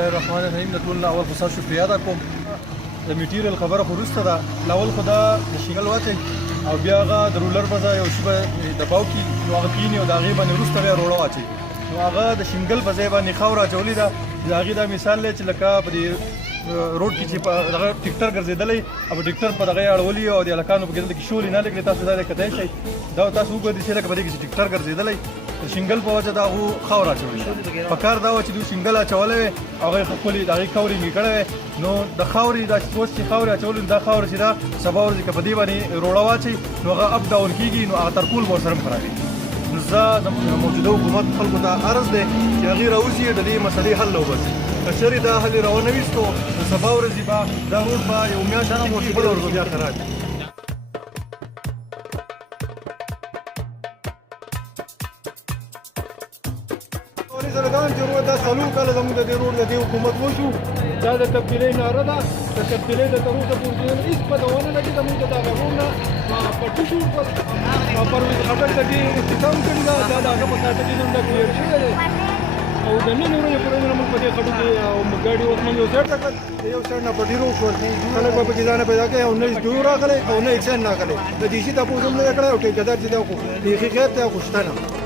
الله الرحمن الرحیم. د ټول نه اول خو ستاسو شکریه ادا کوم. د میټیریل خبره خو وروسته ده. لاول خو دا د شینګل واچئ او بیا هغه د رولر په ځای یو شي به دباو کړي، نو هغه کښېني او د هغې باندې وروسته بیا روړه واچوي. نو هغه د شینګل په ځای باندې خاوره اچولې ده. د هغې دا مثال دی چې لکه په دې روډ کې چې په دغه ټیکټر ګرځېدلی او په ټیکټر په دغه یې اړولي او د هلکانو په کې دلته کې شولې نه لګېدلې، تاسو دا کتلی شئ. دا تاسو وګورئ چې لکه په دې کې چې ټیکټر ګرځېدلی د شینګل په وجه د هغو خاوره اچولې ده. په کار دا وه چې دوی شینګل اچولی وی او هغې ښکلې د هغې کورینګ یې کړی وی. نو د خاورې دا چې اوس چې خاورې اچولې دا خاوره چې ده سبا ورځې که په دې باندې روړه واچئ نو هغه اپ ډاون کېږي، نو هغه ترکول به ورسره هم خرابېږي. نو زه د موجوده حکومت خلکو ته عرض دی چې هغې راوځي د دې مسلې حل وباسي. که چېرې دا حل یې راونه ویستو نو سبا ورځې به دا روډ به یو میاشت هم وشي، بله ورځ به بیا خراب وي. زرګان چې روډ دا څلور کاله زموږ د دې روډ د دې حکومت وشو، دا د تبدیلۍ ناره ده. د تبدیلۍ د تر اوسه پورې هېڅ پته ونه لګي زموږ د دغه روډ نه پټي شو پرویز خټک ته دې اختتام کړي ده. دا د هغه په ساټه کې نن دا کلیر شوی دی او د نن ورځې پورې موږ په دې خټو کې ګاډي اوس موږ یو سیټ ته کړل، د یو سیټ نه پټي روډ شول. خلک به پکې ځانه پیدا کوي او نه ډیو راغلی او نه اکسن راغلی. د دې شي تپوس هم نه کړی او ټیکدار چې دا خو بیخي غیر ته خو شته نه.